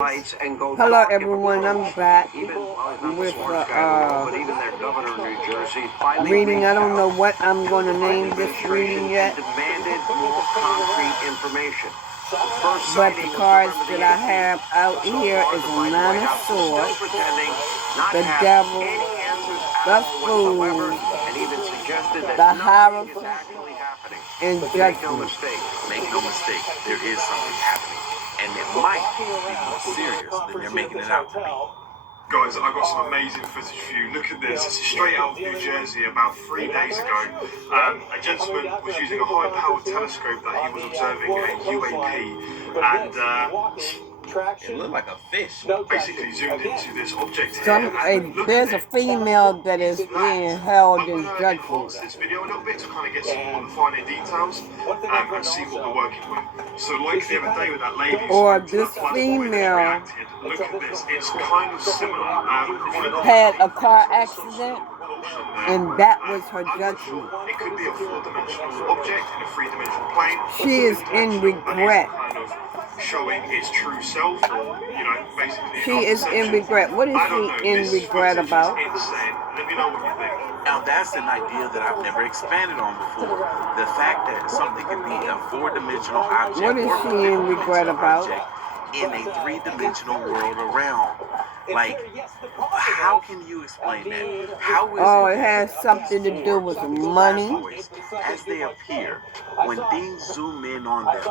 Hello everyone, I'm back with reading. I don't know what I'm going to name this reading yet, but the cards that I have out here is a Nine of Swords, the Devil, the Fool, the Hierophant, and Judgment. Make no mistake, there is something happening, and it might be more serious than they're making it out to be. Guys, I've got some amazing footage for you. Look at this. This is straight out of New Jersey about 3 days ago. A gentleman was using a high-powered telescope that he was observing a UAP, and It looked like a fish. Basically zoomed into this object here. There's a female that is being held in judgment. This video a little bit to kind of get some more of the finer details and see what we're working with. So like the other day with that lady, or this female look at this. It's kind of similar. Had a car accident, and that was her judgment. It could be a four-dimensional object in a three-dimensional plane. She is in regret. Showing its true self, or, basically. She is in regret. What is she in regret about? Insane. Let me know what you think. Now that's an idea that I've never expanded on before. The fact that something can be a four-dimensional object. What is she in regret about? In a three-dimensional world or realm. Like, how can you explain that? How is it has something to do with money. As they appear, when things zoom in on them,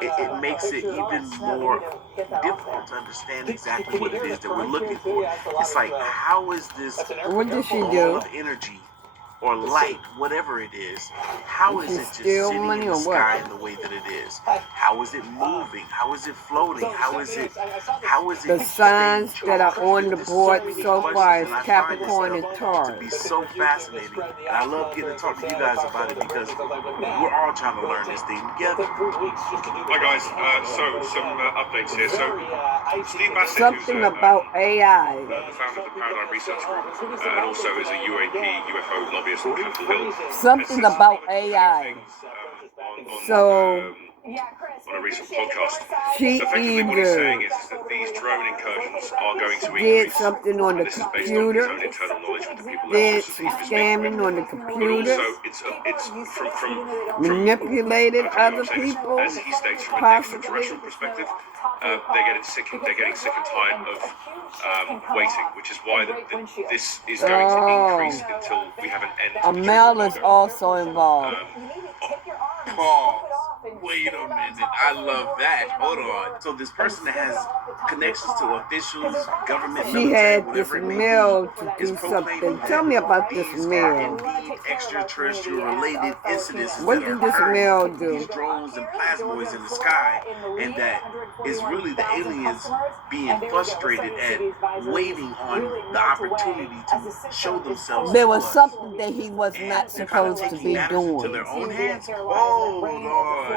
it makes it even more difficult to understand exactly what it is that we're looking for. It's like, how is this What did she ball do? of energy or light, whatever it is, how is it just steal sitting money in the or what? sky in the way that it is? How is it moving? How is it floating? How is it The signs that are on the board so far is And I find Capricorn and this stuff Taurus. to be so fascinating, and I love getting to talk to you guys about it because we're all trying to learn this thing together. Hi guys, so some updates here. So Steve Bassett, Something who's about AI. the founder of the Paradigm Research Group, and also is a UAP, UFO lobbyist on Capitol Hill. Something about AI. So on a recent podcast. she Effectively what he's saying either is that these drone incursions are going to did increase. something on the This is based on his computer, own internal knowledge with the people did that some he's been speaking with. scamming on the But computer, also, it's from manipulated other people, as he states, from an possibly. extraterrestrial perspective, they're getting sick and tired of waiting, which is why this is going to increase until we have an end. A male is also involved. Pause. Wait a minute. I love that. Hold on. So this person that has connections to officials, government, She military, had this whatever it may male be, to is do proclaiming something. that Tell me about this these are male. indeed extraterrestrial related incidents What that did are this occurring male with do? these drones and plasmoids in the sky, and that is really the aliens being frustrated at waiting on the opportunity to show themselves. There to was us. something that he was And not they're kind of supposed to taking be matters into doing. their own hands. Oh Lord.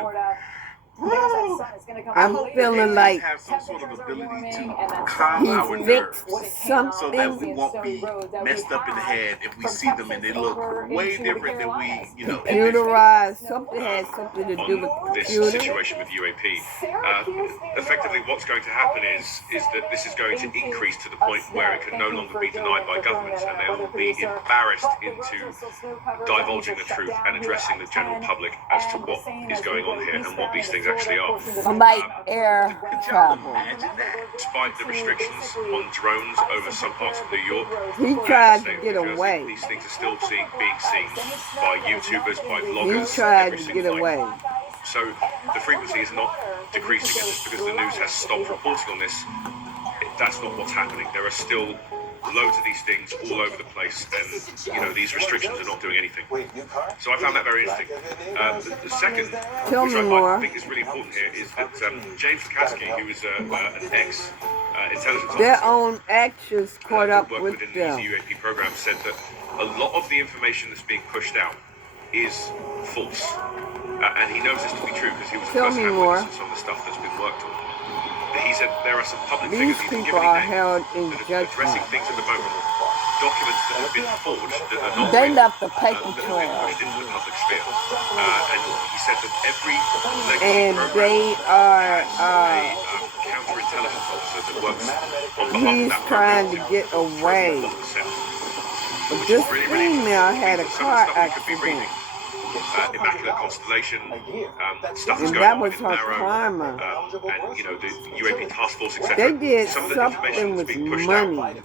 I'm feeling like have some sort of ability to calm our he nerves fixed so that we something. won't be messed up in the head if we see them and they look way different than we, Computerized. Something had something to do with this computer. situation with UAP. Effectively, what's going to happen is that this is going to increase to the point where it can no longer be denied by governments, and they will be embarrassed into divulging the truth and addressing the general public as to what is going on here and what these things actually are. Like air travel. Despite the restrictions on drones over some parts of New York, He tried to state of get New Jersey, away. these things are still being seen by YouTubers, by He vloggers. tried every to single get night. away. So the frequency is not decreasing just because the news has stopped reporting on this. That's not what's happening. There are still loads of these things all over the place, and these restrictions are not doing anything. So I found that very interesting. The second, Tell which me I more. think is really important here, is that James Lukatsky, who is an ex-intelligence Their officer, own actions caught up worked with within them. these UAP programs, said that a lot of the information that's being pushed out is false. And he knows this to be true because he was a Tell me first-hand more. witness of some of the stuff that's been worked on. He said there are some public These figures, he didn't people give any are names, held in that are addressing judgment. things at the moment, documents that have been forged that are not They real, left the paper that have been trail. pushed into the public sphere. And he said that every legacy And program they are has a counterintelligence intelligence officer that works on behalf of He's that trying program to get to away. what was said, But which this is really, really female interesting. had a Some of the car stuff we could be accident. reading, Immaculate Constellation, stuff that's And going that on was within her Narrow, karma. and the UAP task force, etc. They did Some of the information something that's with being pushed money. out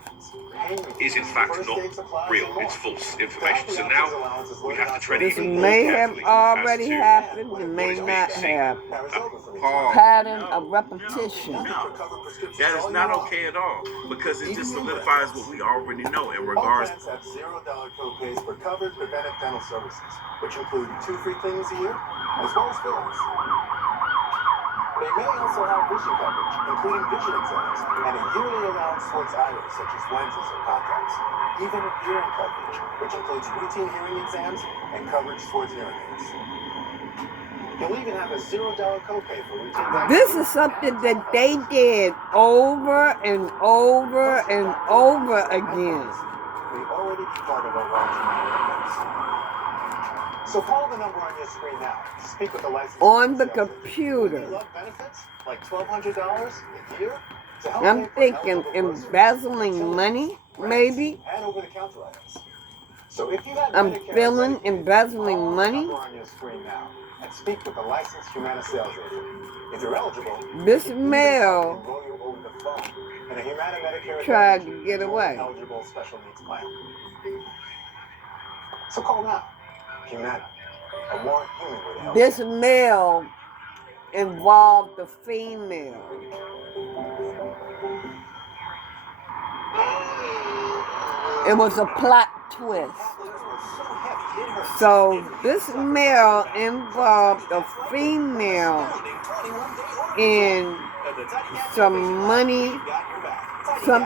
is in fact not real. It's false information. So now we have to tread This even more may have carefully already as to happened, it what may is being not seen. have. Paul, Pattern of repetition. no, that is not okay at all because it just solidifies what we already know in regards. All plans have $0 copays for covered preventive dental services, which include 2 free cleanings a year, as well as fillings. They may also have vision coverage, including vision exams, and a yearly allowance towards items such as lenses or contacts. Even hearing coverage, which includes routine hearing exams and coverage towards hearing aids. You'll even have a $0 copay for routine. This is something that they did over and over and over again. May already be part of a large amount of events. So call the number on your screen now. Speak with the licensed On the sales agent. computer. We love benefits like $1,200 a year to help I'm pay for thinking eligible groceries, embezzling utilities, money, rent, maybe. and over-the-counter items. So if you have I'm Medicare feeling Medicaid, embezzling call the money. number on your screen now and speak with the licensed Humana sales agent. If you're eligible, This you can even male enroll you over the phone in a Humana Medicare tried Advantage to get or away. eligible special needs plan. So call now. Humana, a more human way to help. This male involved the female. It was a plot twist. So this male involved a female in some money,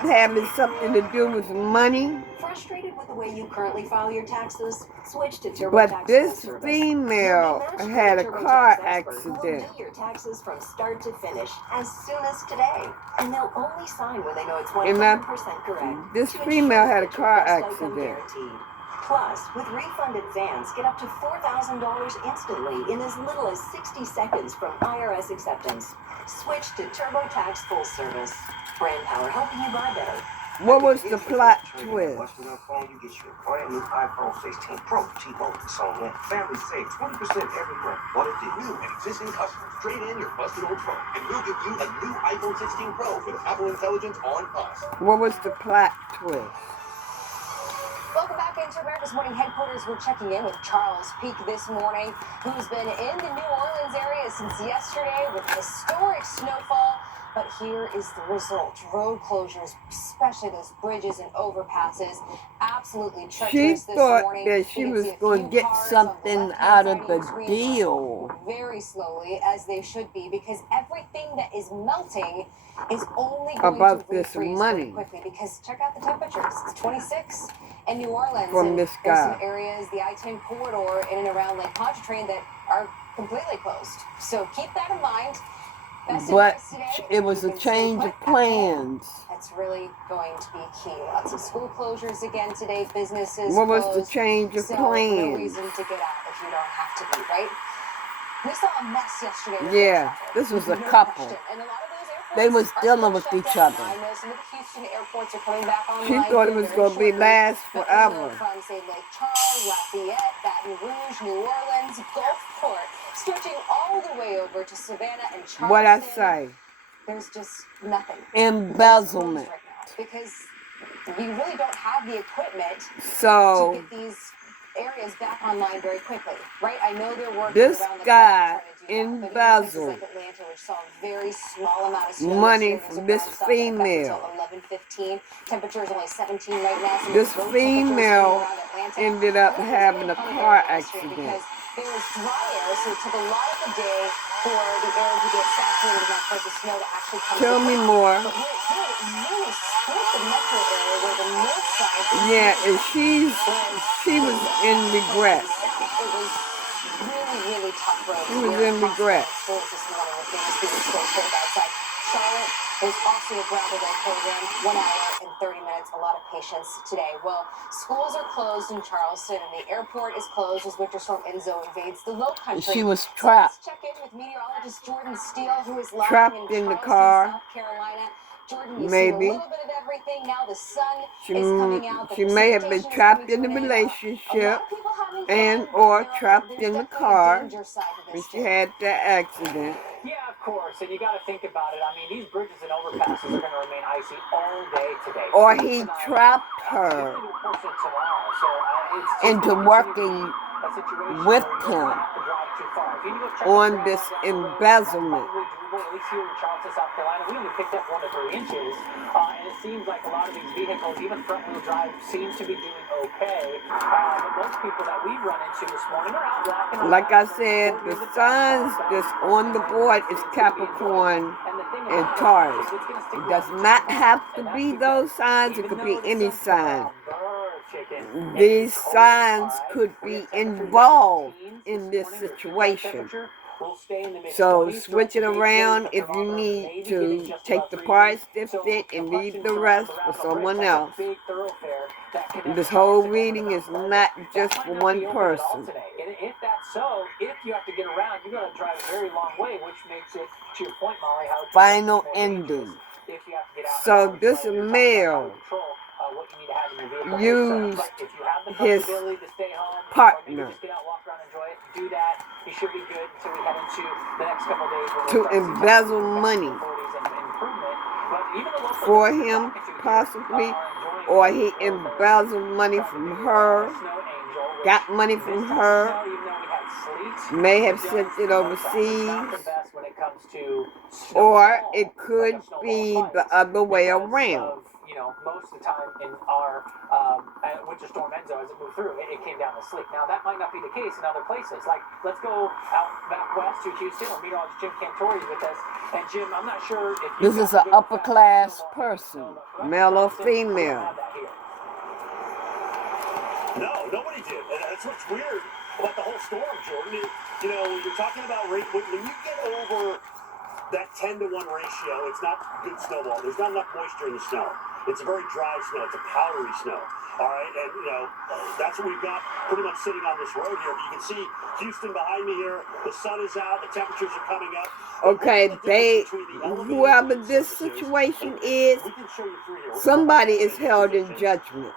having something to do with money. Frustrated with the way you currently file your taxes? Switch to TurboTax But this Full Service. female Your had a TurboTax car expert will accident. do your taxes from start to finish as soon as today. And they'll only sign when they know it's 100% correct. This to female ensure had a that your car best outcome accident. guaranteed. Plus, with Refund Advance, get up to $4,000 instantly in as little as 60 seconds from IRS acceptance. Switch to TurboTax Full Service. Brand power helping you buy better. What was the plot twist? Busted up phone, you get you a brand new iPhone 16 Pro T-Mobile. So when families save 20% every month on it, new and existing customers trade in your busted old phone, and we'll give you a new iPhone 16 Pro with Apple Intelligence on us. What was the plot twist? Welcome back into America's Morning Headquarters. We're checking in with Charles Peak this morning, who's been in the New Orleans area since yesterday with historic snowfall. But here is the result. Road closures, especially those bridges and overpasses, absolutely She treacherous this thought morning. that You she can was see a going to few get cars something on the out left-hand of side the screen deal. very slowly, as they should be, because everything that is melting is only going About to this refreeze money. very quickly. Because check out the temperatures. It's 26 in New Orleans. From and this there's guy. some areas, the I-10 corridor in and around Lake Pontchartrain, that are completely closed. So keep that in mind. Best But advice today, it was you a can stay change put of at home. plans. That's really going to be key. Lots of school closures again today. Businesses What was the closed. change of So no plans? reason to get out if you don't have to be, right? We saw a mess yesterday with Yeah, air travel. this was a No couple. question. And a lot of those airports They was are dealing still with shut each down. other. I know some of the Houston airports are coming back online. She thought it here was very going to be shortly. last But we know forever. from, say, Lake Charles, Lafayette, Baton Rouge, New Orleans, Gulfport, stretching all the way over to Savannah and Charleston. What I say? There's just nothing. Embezzlement. Right now, because you really don't have the equipment to So get these areas back online very quickly, right? I know they're working this around the guy clock trying to do that, but even places embezzled like Atlanta, which saw a very small amount of snow money yesterday, from there's a this ground stop in effect female. until 11:15. Temperature is only 17 right now. Some This of the road temperatures female around Atlanta. ended up And this is having really a funny car about yesterday accident. because there was dry air, so it took a lot of the day for the air to get saturated enough for the snow to actually come Tell to me the more. But where it did, it really split the metro area where the north side was Yeah, and she was in regret. it was really tough roads. She was in regret. Stores this morning with things being still cold outside. Charlotte, There's also a gravel-day program, 1 hour and 30 minutes, a lot of patience today. Well, schools are closed in Charleston, and the airport is closed as Winter Storm Enzo invades the Low Country. She was So trapped. let's check in with meteorologist Jordan Steele, who is live Trapped in the Charleston, car. South Carolina. Jordan, you've Maybe. seen a little bit of everything. Now the sun is coming out. The She may have been precipitation is trapped coming in the to an end. A relationship lot of people having and fun, or but trapped there's in the definitely a car danger side to when this she too. had that accident. Yeah, of course, and you got to think about it. I mean, these bridges and overpasses are going to remain icy all day today. Or he trapped her Tomorrow, so it's just into gonna working a situation with where you him don't have to drive too far. If you need to go check on the ground this down the road, embezzlement. that's probably doable. At least here in Charleston, South Carolina, we only picked up 1 to 3 inches, and it seems like a lot of these vehicles, even front-wheel drive, seem to be doing okay. But most people that we run into this morning are out walking around. Like I said, the signs that's on the board is Capricorn and Taurus. It does not have to be those signs. It could be any sign. These signs could be involved in this situation. So switch it around if you need to. Take the parts that fit and leave the rest for someone else. This whole reading is not just for one person. And if that's so, if you have to get around, you got to drive a very long way, which makes it, to your point, Molly, how it's Final more ending. dangerous if you have to get out. So this male What you need to have in your vehicle. used But if you have the his flexibility to stay home, or maybe partner just get out, walk around, enjoy it, do that. You should be good until we head into the next couple of days when to we'll start seeing embezzle some money authorities and improvement. But even the local for folks we're him, talking to here possibly, are enjoying or the he weather. embezzled money from her, Snow Angel, which got money this from type of her, snow, even though we had sleet, may have it sent does it work out. It's not overseas, the best when it comes to or snowfall, it could like a snowball be fight, the other way because around. of, you know, most of the time in our Winter Storm Enzo, as it moved through, it came down to sleet. Now, that might not be the case in other places. Like, let's go out back west to Houston, where meteorologist Jim Cantori is with us. And Jim, I'm not sure if This is an upper class person, male or female. No, nobody did. And that's what's weird about the whole storm, Jordan. You know, when you're talking about when you get over that 10-to-1 ratio, it's not good snowball. There's not enough moisture in the snow. It's a very dry snow. It's a powdery snow. All right, and you know that's what we've got pretty much sitting on this road here. But you can see Houston behind me here. The sun is out. The temperatures are coming up. Okay, whoever this situation is, somebody is held in judgment.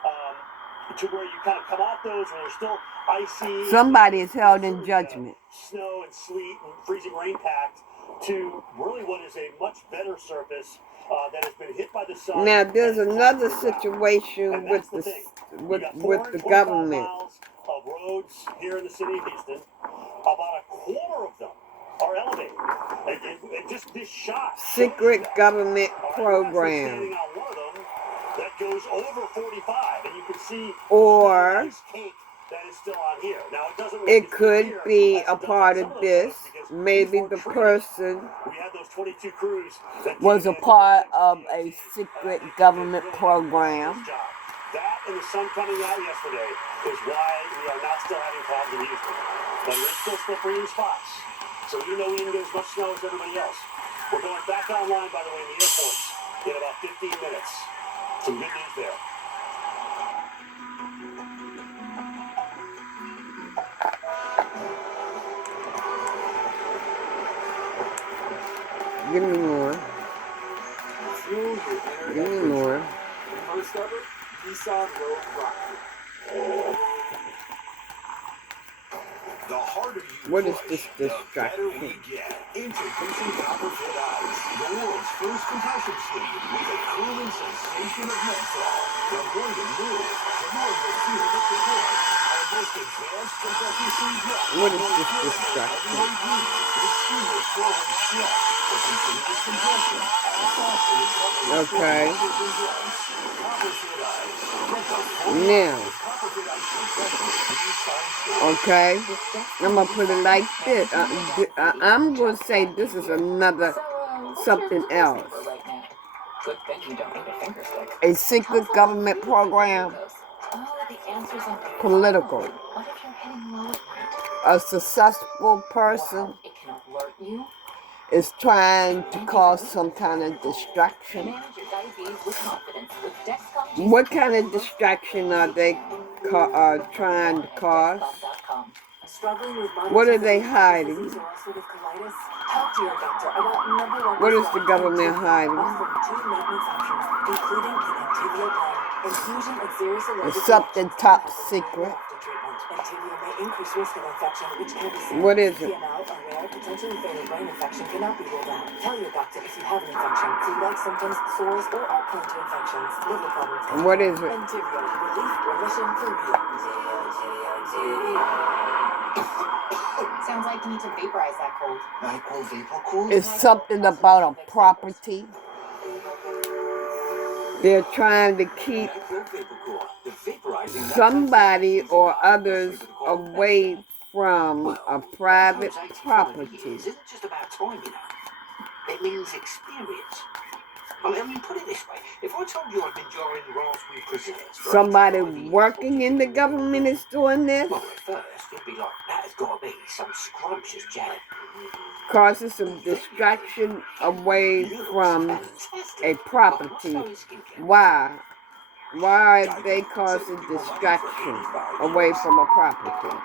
To where you kind of come off those where they're still icy. Somebody is held in judgment. Snow and sleet and freezing rain packed to really what is a much better surface that has been hit by the sun. Now there's another situation with the government. Miles of roads here in the city of Houston. About a quarter of them are elevated. And just this shot. Secret government program. Standing on one of them that goes over 45, and you can see Or ice cake that is still on here. Now it doesn't. it could be a part of this. Maybe the person We had those 22 crews that was a part of a secret government program. That and the sun coming out yesterday is why we are not still having problems in Houston. But we're still slippery in spots. So even though we didn't get as much snow as everybody else, we're going back online, by the way, in the airports in about 15 minutes. Some good news there. Give me more. Give me more. First ever Nissan Rogue Rocket. The harder you What is push, this the better we distraction? get. Introducing Copperfit Ice, the world's first compression sleeve with a cooling sensation of menthol. From going to move, the more you'll feel the support. Our most advanced compression sleeve yet. What is this distraction? With seamless forward stretch for continuous compression and faster recovery. Okay. Copperfit Ice. Get the full Now, Copperfit Ice compression. These signs okay, I'm gonna put it like this. I'm gonna say this is another something else. Good thing you don't need a finger stick. A secret government program, Oh, the answer's on your political. phone. What if you're hitting low at night? A successful person Well, it can alert you is trying to cause some kind of distraction. Manage your diabetes with confidence with Dexcom. What kind of distraction are they trying to cause? Dexcom.com. Struggling with What are they hiding? disease or ulcerative colitis? Talk to your doctor about number one. What is the government hiding? Offering 2 maintenance options, including an Entyvio pen, infusion of serious allergic It's something top secret. after treatment. Entyvio may increase risk of infection, which can be serious. What is it? PML, a rare, potentially fatal brain infection, cannot be ruled out. Tell your doctor if you have an infection, flu-like symptoms, sores, or are prone to infections, liver problems. And what is it? Entyvio, relief, remission, for you. Sounds like you need to vaporize that cold. NyQuil Vapor Cool? It's something about a property. They're trying to keep NyQuil Vapor Cool. The vaporizing somebody or others away from a private property. It isn't just about time, you know. It means experience. I mean, put it this way. If I told you I've been jarring raspberry preserves for Somebody 85 years, working in the government is doing this, well, at first, you'd be like, that has got to be some scrumptious jam. causes some distraction away from a property. Why? Why are they causing distraction away from a property?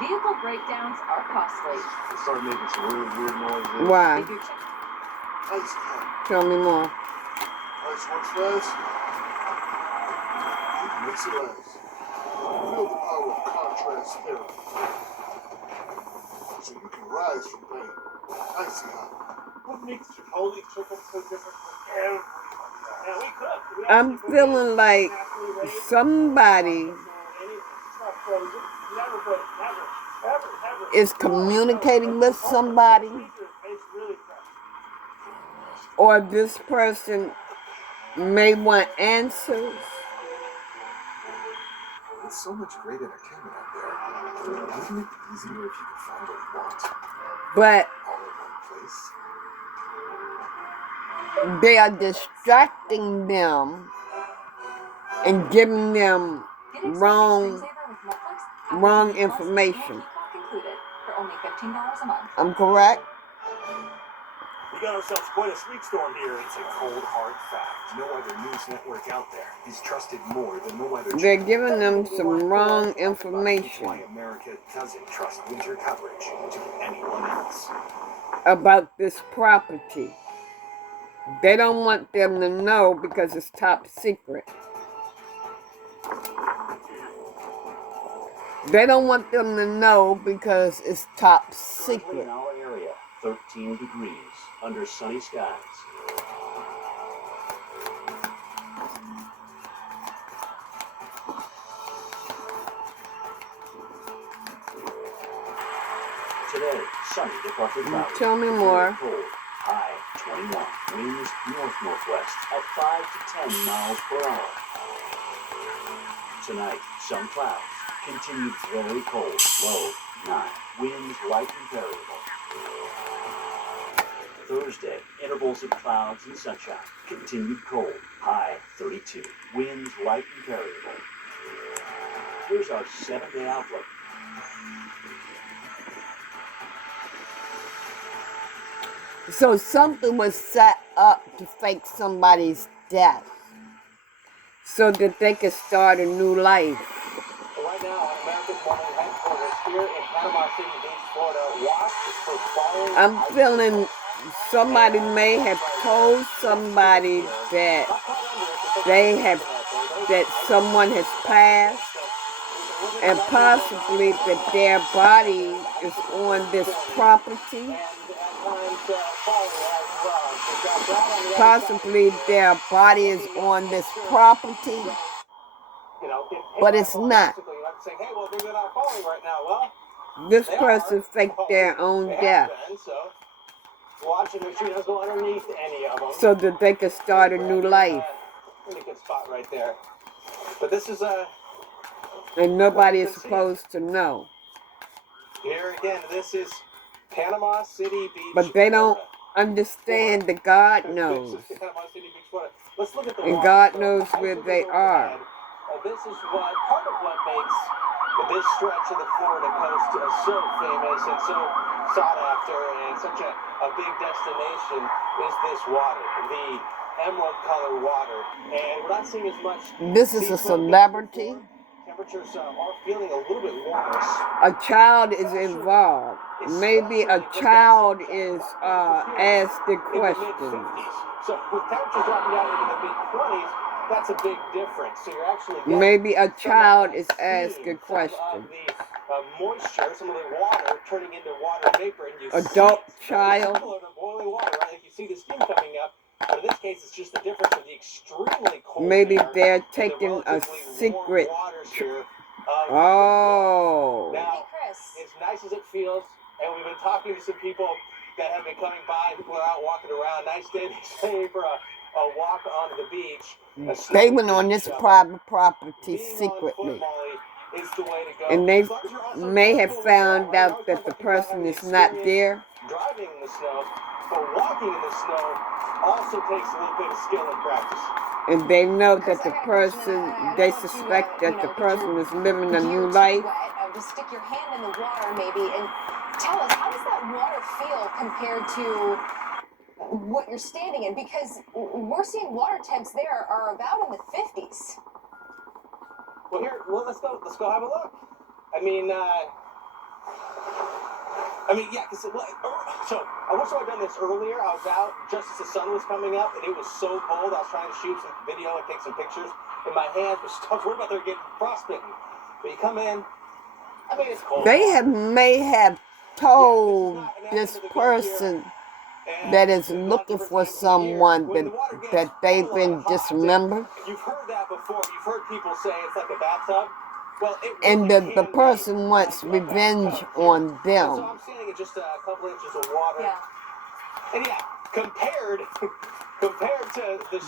Vehicle breakdowns are costly. It started making some really weird noises. Why? If you're checking Ice hot. Tell me more. Ice works fast. You can mix it last. Feel the power of contrast therapy. So you can rise from pain. Icy hot. What makes Chipotle chicken so different from everybody else? Yeah, we cook. I'm feeling like somebody is communicating with somebody, or this person may want answers. It's so much greater entertainment out there. Wouldn't it be easier if you could find what you want But all in one place? they are distracting them and giving them wrong information. included for only $15 a month. I'm correct? We got ourselves quite a sweet storm here. It's a cold, hard fact. No other news network out there is trusted more than the Weather They're Channel. giving them some wrong That's information why America doesn't trust winter coverage to anyone else. about this property. They don't want them to know because it's top secret. They don't want them to know because it's top Currently secret. in our area, 13 degrees under sunny skies. Today, sunny to partly cloudy. Tell me Very more. cold. High 21. Winds north-northwest at 5 to 10 miles per hour. Tonight, some clouds. Continued very cold. Low 9. Winds light and variable. Thursday, intervals of clouds and sunshine. Continued cold. High 32. Winds light and variable. Here's our 7-day outlook. So something was set up to fake somebody's death so that they could start a new life. Right now, on America's Morning headquarters here in Panama City Beach, Florida, watch for fire. I'm feeling somebody may have told somebody that that someone has passed, and possibly that their body is on this property. Possibly their body is on this property, but it's not. This person faked their own death so that they could start a new life. Really good spot right there. But this is And nobody is supposed to know. here again. This is Panama City Beach. But they don't Florida. understand that God knows. Panama City Beach, Florida. Let's look at the And water God flow. knows where they are. This is what part of what makes this stretch of the Florida coast so famous and so sought after and such a big destination is this water, the emerald color water. And we're not seeing as much. This is a celebrity. Temperatures are feeling a little bit warmer. A child is involved. Maybe a child is asked the question. So with temperatures dropping down into the mid-20s, that's a big difference. So you're actually getting Maybe a child is steam, asked a some question. of the moisture, some of the water turning into water vapor, and you Adult see child. similar to boiling water, right? Like you see the steam coming up, but in this case, it's just the difference of the extremely cold Maybe air they're and the taking a relatively warm secret. water shear of the Oh. now, Hey, Chris. as nice as it feels, and we've been talking to some people that have been coming by, people are out walking around. Nice day, they say, for a walk onto the beach. They went on this private property Being on foot, secretly. Molly, is the way to go. And they As long as you're also may have careful found with out that the person is not there. driving in the snow, but walking in the snow also takes a little bit of skill and practice. And they know that the person, they suspect that the person is living a new life. Just stick your hand in the water maybe and tell us, how does that water feel compared to what you're standing in? Because we're seeing water temps there are about in the 50s. Well, let's go have a look. I mean, yeah, because, so I wish I had done this earlier. I was out just as the sun was coming up, and it was so cold. I was trying to shoot some video and take some pictures, and my hands were stuck. Worried about they're getting frostbitten. But you come in, I mean, it's cold. They may have told this person that is looking for someone that they've been dismembered. You've heard that before. You've heard people say it's like a bathtub. Well, And the person wants revenge on So them. I'm standing at just a couple inches of water. Yeah. And yeah, compared to the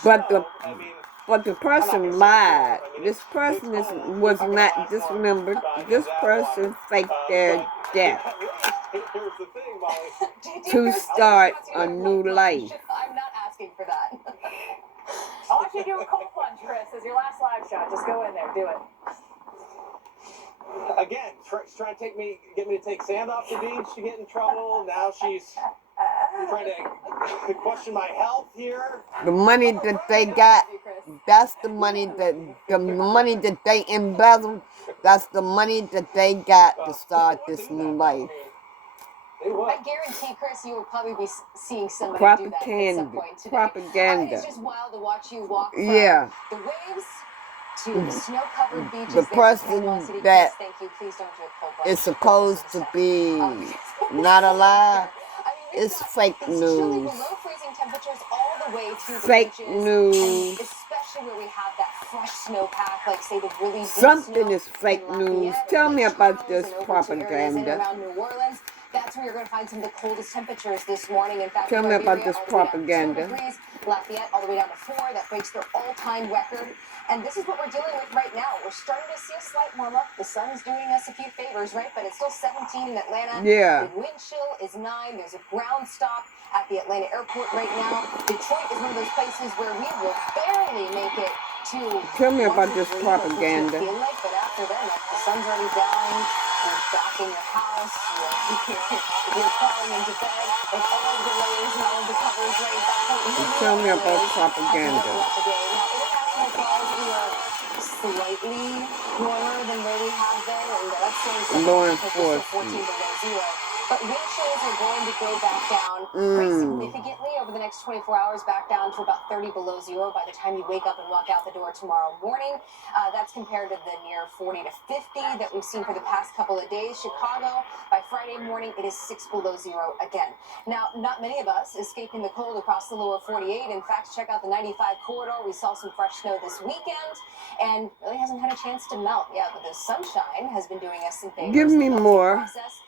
But snow, I mean, But the person lied. This person was not dismembered. This person faked their death at least, here's the thing, Molly. to start a new life. I'm not asking for that. I want you to do a cold plunge, Chris, as your last live shot. Just go in there, do it. Again, trying to get me to take sand off the beach to get in trouble. Now she's trying to question my health here. The money that they got, that's the money that they embezzled. That's the money that they got to start this new life. I guarantee, Chris, you will probably be seeing somebody do that at some point today. Propaganda. It's just wild to watch you walk from Yeah. the waves to the snow-covered beaches. The there in person Panama City. that Chris, thank you. Please don't do a cold plunge. is supposed to be not alive. It's fake It's chilly news. below freezing temperatures all the way to the Fake beaches, news. and especially where we have that fresh snowpack, like say the really deep Something snow is fake in news. Lafayette Tell and me Lake about Charles this and over to areas in and propaganda. around New Orleans. That's where you're going to find some of the coldest temperatures this morning. In fact, Tell me about Liberia this all the way down to 2 propaganda. degrees, Lafayette all the way down to 4. That breaks their all-time record. And this is what we're dealing with right now. We're starting to see a slight warm-up. The sun is doing us a few favors, right? But it's still 17 in Atlanta. Yeah. The wind chill is 9. There's a ground stop at the Atlanta airport right now. Detroit is one of those places where we will barely make it to. Tell me about this 1 degree, propaganda. Feel like, but after then, like, the sun's already down. You're back in your house. You're crawling into bed with all of the layers and all of the covers right back. Tell me about propaganda. Now, international falls, we are slightly warmer than where we have been, and that's saying something Law because we're still 14 enforcement. below zero. But wind chills are going to go back down pretty significantly over the next 24 hours, back down to about 30 below zero by the time you wake up and walk out the door tomorrow morning. That's compared to the near 40 to 50 that we've seen for the past couple of days. Chicago, by Friday morning, it is 6 below zero again. Now, not many of us escaping the cold across the lower 48. In fact, check out the 95 corridor. We saw some fresh snow this weekend and really hasn't had a chance to melt. Yeah, but the sunshine has been doing us some favors. Give me The melting more process,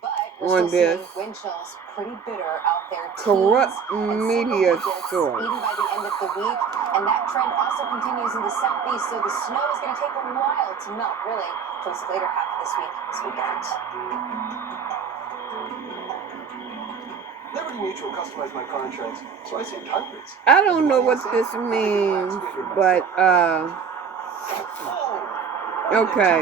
but we're on still seeing this. wind chills pretty bitter out there. Corrupt Teens and media single digits source. even by the end of the week. And that trend also continues in the southeast. So the snow is going to take a while to melt, really, towards the later half of this weekend. Liberty Mutual customized my car insurance, so I saved hundreds. I don't know what this means, but Oh, okay.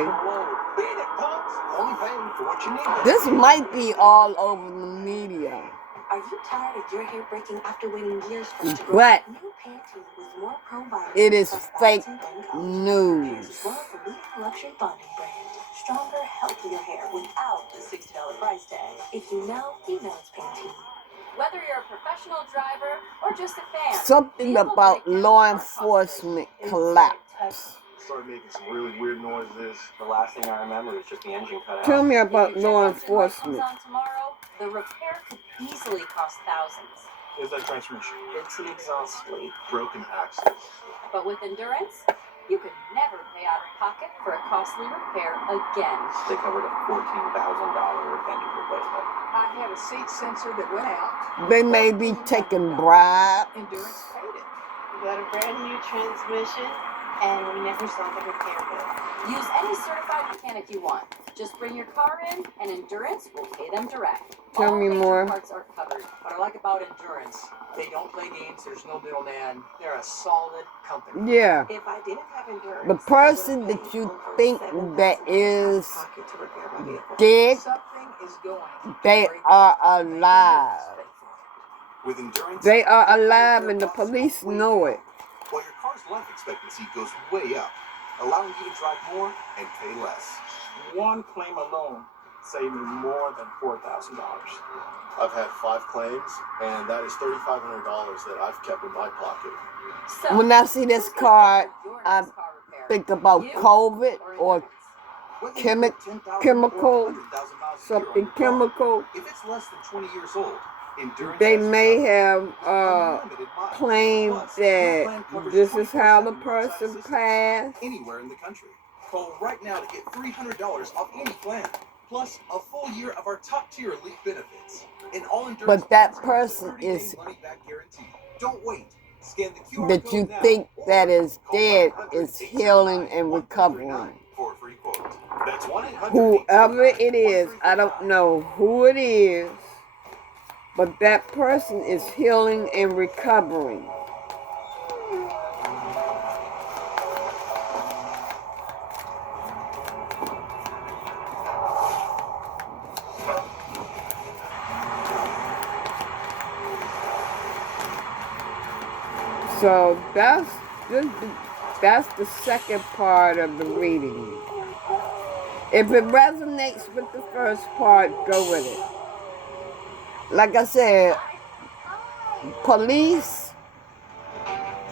beat it, punks. Only paying for what you need. This might be all over the media. Are you tired of your hair breaking after waiting years for it to grow? But New Pantene with more probiotics it is plus fake biotin and collagen. news. As well as the leading luxury bonding brand. Stronger, healthier hair without the $60 price tag. If you know it's Pantene. Whether you're a professional driver or just a fan. Something vehicle about breakdowns law are enforcement costly. collapse. Started making some really weird noises. The last thing I remember is just the engine cut out. Tell me If about your law check engine light comes enforcement. on tomorrow, the repair could easily cost thousands. Is that transmission? It's an exhaust leak. Broken axle. But with Endurance, you could never pay out of pocket for a costly repair again. They covered a $14,000 engine replacement. I had a seat sensor that went out. They may be taking bribes. Endurance paid it. We got a brand new transmission, and we never saw the repair bill. Use any certified mechanic you want. Just bring your car in, and Endurance will pay them direct. Tell All me major more. parts are covered. What I like about Endurance, they don't play games. There's no middleman. They're a solid company. Yeah. If I didn't have endurance, The person that you think that is pocket to repair my vehicle. dead, Something is going to they break are down. alive. With Endurance, They are alive and the police know it. while your car's life expectancy goes way up, allowing you to drive more and pay less. One claim alone saved me more than $4,000. I've had 5 claims, and that is $3,500 that I've kept in my pocket. So, When I see this card, your I next car repair. think about You COVID or Endurance. Whether you Chemi- put 10,000 chemical, or 100,000 miles a year on something your car, chemical. if it's less than 20 years old, Endurance They has you may covered have with unlimited miles. claimed Plus, your that plan covers this is how the 24/7 person roadside assistance passed. anywhere in the country. Call right now to get $300 off any plan, plus a full year of our top-tier elite benefits. And all Endurance But that plans come person with a 30-day is money-back guarantee. Don't wait. Scan the QR that code you now think or that is call dead 1-800-879-1339 is healing and recovering. for a free quote. That's 1-800-879-1339. Whoever it is, I don't know who it is, but that person is healing and recovering. So that's the second part of the reading. If it resonates with the first part, go with it. Like I said, police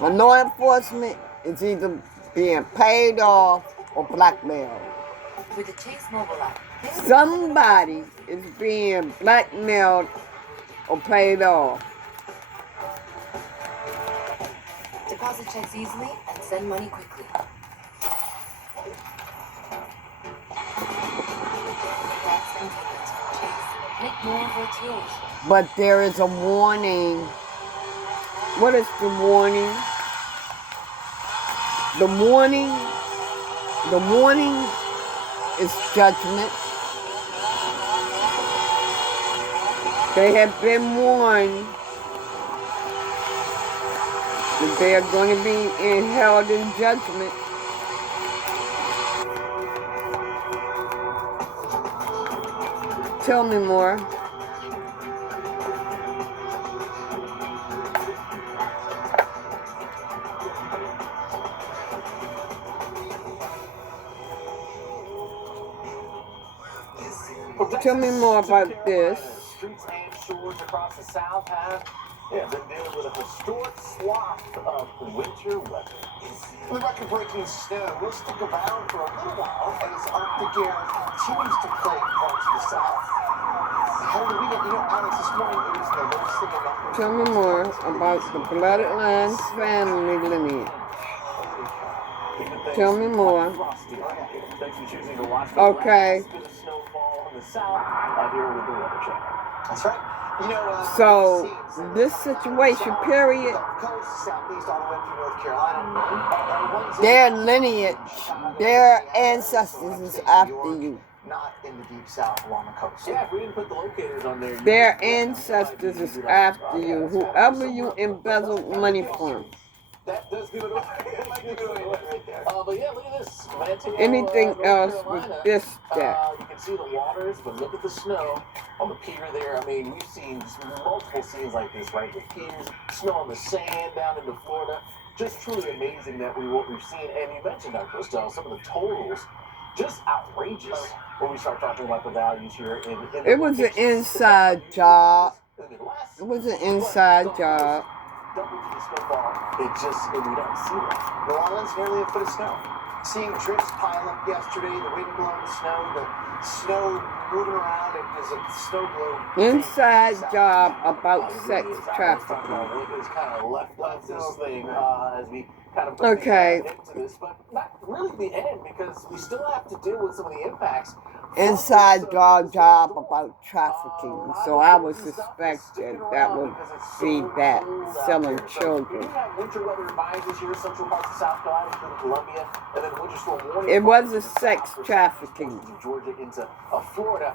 or law enforcement is either being paid off or blackmailed. With the Chase mobile app, Somebody is being blackmailed or paid off. deposit checks easily and send money quickly. That's convenience from Chase. Make more of what's yours. But there is a warning. What is the warning? The warning is judgment. They have been warned that they are going to be held in judgment. Tell me more. Tell me more about this. Streets and shores across the South have been dealing with a historic swath of winter weather. The record-breaking snow will stick around for a little while as Arctic air continues to plague parts of the South. How do we get, Alex, this morning it was the lowest single number. Tell me more about the Bloodlines family lineage. Tell me more. Thanks for choosing to watch the Okay. last bit of snowfall in the South here with the Weather Channel. That's right. So, this situation, period, their lineage, their ancestors is after you. Not in the deep south along the coast. Yeah, if we didn't put the locators on there. Their ancestors is after you. Whoever you embezzled money from. That does give it away. That might give it away right there. But yeah, look at this. Manteo, Anything North else Carolina. with this that? You can see the waters, but look at the snow on the pier there. I mean, we've seen just multiple scenes like this, right? The piers, snow on the sand down into Florida. Just truly amazing that what we've seen. And you mentioned, Dr. Estelle, some of the totals, just outrageous when we start talking about the values here. It was an inside job. It was an inside job. We don't see that. New Orleans, nearly a foot of snow. Seeing drifts pile up yesterday, the wind blowing the snow moving around as a snow globe. Inside job about sex trafficking. It's kind of left this thing as we kind of Okay. into this, but not really the end because we still have to deal with some of the impacts. Inside job about trafficking. So I would suspect that would be that, selling children. Winter weather advisories here, central parts of South Carolina, including Columbia, and then winter storm warning. It was a sex trafficking. Georgia into Florida.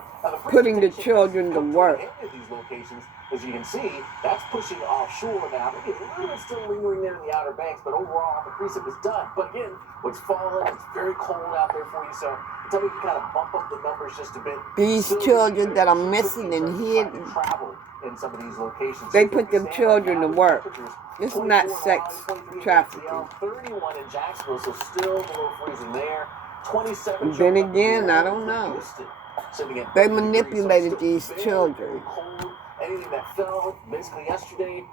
Putting the children to work. These locations, as you can see, that's pushing offshore now. Maybe a little bit still lingering there in the Outer Banks, but overall the precip is done. But again, what's falling, it's very cold out there for you, so until we can kind of bump up the numbers just a bit. These children that are missing and hidden, Travel in some of these locations. they put them children to work. It's not sex trafficking. 31 in Jacksonville, so still below freezing there. 27. And then again, I don't know. They manipulated these children. Anything that fell basically yesterday,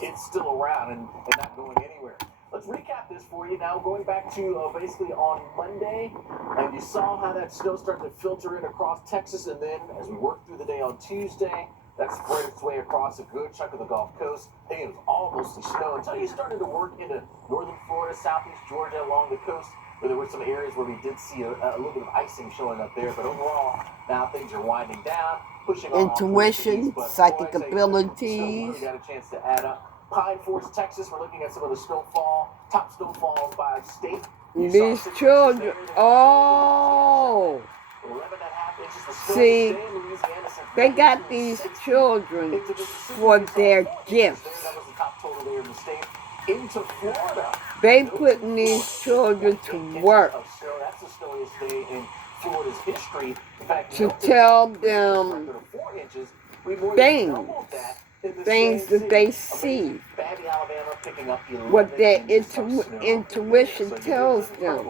it's still around and not going anywhere. Let's recap this for you now. Going back to basically on Monday, and you saw how that snow started to filter in across Texas, and then as we worked through the day on Tuesday, that spread its way across a good chunk of the Gulf Coast. Hey, it was all mostly snow until you started to work into northern Florida, southeast Georgia, along the coast, where there were some areas where we did see a little bit of icing showing up there. But overall, now things are winding down, pushing on. Intuition, psychic abilities. Got a chance to add up. Pine Forest, Texas, we're looking at some of the snowfall, top snowfall by state. These children, oh, 11.5 inches of snow see, today in Louisiana since they got these children for their gifts. That was the top total there in the state. Into Florida. They putting these children to work. That's the snowiest day in Florida's history. In fact, To tell them things that they see, what their intuition tells them.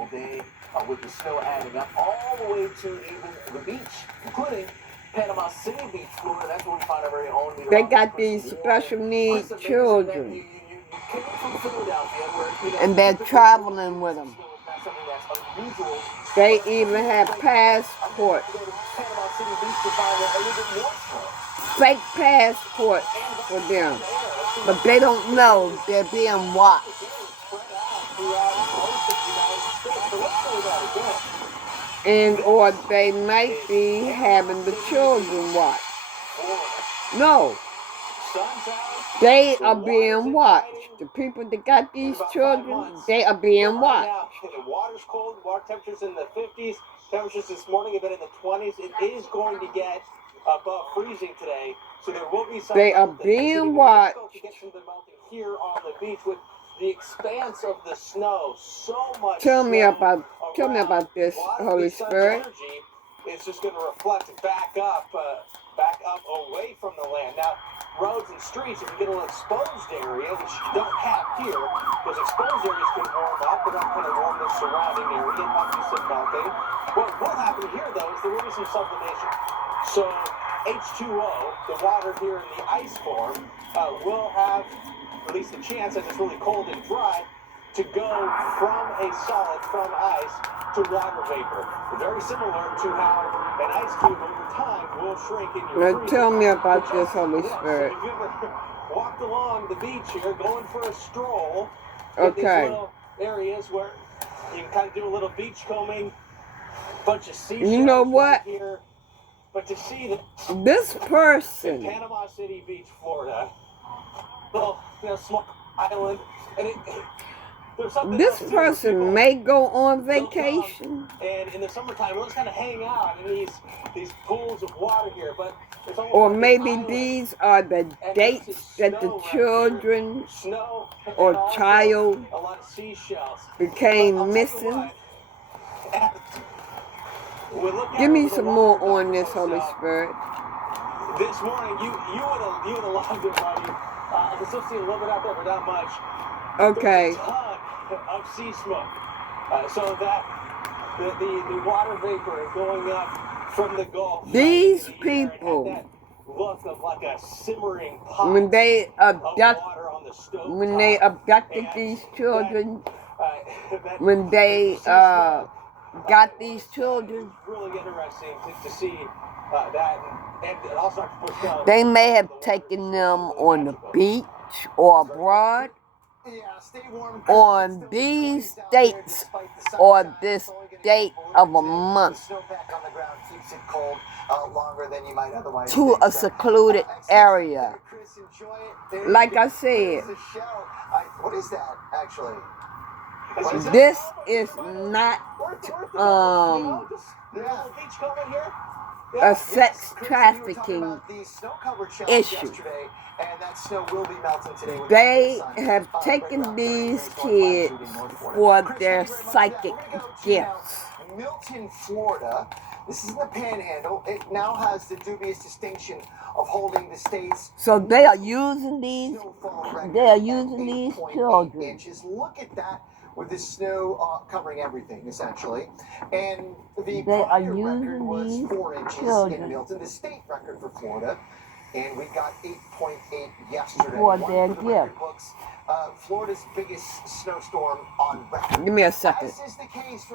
With the snow adding up all the way to even the beach, including Panama City Beach, Florida. That's where we find our very own. They got these special needs children, and they're traveling with them. They even have passports, fake passports for them, but they don't know they're being watched. And or they might be having the children watched. No, they are being watched. The people that got these children, they are being watched. The water's cold. Water temperatures in the 50s. Temperatures this morning have been in the 20s. It is going to get above freezing today, so there will be some. They are being watched. To get some of the melting here on the beach with the expanse of the snow, so much. Tell me about this, Holy Spirit. It's just going to reflect back up away from the land. Now, roads and streets, if you get a little exposed area, which you don't have here, those exposed areas could warm up. They're not going to warm the surrounding area and have to be some melting. What will happen here, though, is there will be some sublimation. So H2O, the water here in the ice form, will have at least a chance, as it's really cold and dry, to go from a solid, from ice, to water vapor. Very similar to how an ice cube over time will shrink in your freezer. Tell me about this, Holy Spirit. So if you ever walked along the beach here, going for a stroll, Okay. these little areas where you can kind of do a little beach combing, bunch of seashells. You know what? Right here. But to see that This in person, Panama City Beach, Florida, little small island, and there's something This else too. person People- may go on they'll come, vacation. and in the summertime, we'll just kind of hang out in these pools of water here. But it's almost Or like an maybe island, these are the and there's dates just that the snow right children here. Snow and or also child a lot of seashells. became But I'll tell you missing. what, we look out Give me over the some more water, on this, Dr. Holy Rose, Spirit. this morning, you would have loved it, buddy. I can still see a little bit out there, but not much. Okay. There's a ton of sea smoke, so that the water vapor is going up from the Gulf. These into the air, and had people, that look of like a simmering pot when they of abduct, water on the stove when they top. abducted And these children, that when they sea smoke, got these children, It's really interesting to see that, and also I can push down. they may have taken them on the beach or abroad. Yeah, stay warm. On these dates or this date of a month Snowpack on the ground keeps it cold longer than you might otherwise to think. a secluded area. Chris, enjoy it. There Like you I go. said, There's the shell. What is that, actually? What is this is not Yeah. Beach coming here. a sex Chris, you were talking trafficking about the snow-covered shells issue. yesterday, and that snow will be melting today with They the sun. have Right taken around 30 these degrees north kids latitude in North Florida. for Chris, their thank you very much for that. psychic We're gonna go to gifts. Milton, Florida. This is in the Panhandle. It now has the dubious distinction of holding the state's So they are using these. snowfall record They are at using these 8.8 children. inches. Look at that, with the snow covering everything essentially. And the They are prior record using was these 4 inches children. in Milton, the state record for Florida. And we got 8.8 yesterday. For One their for the record gift. books. Florida's biggest snowstorm on record. Give me a second. As is the case for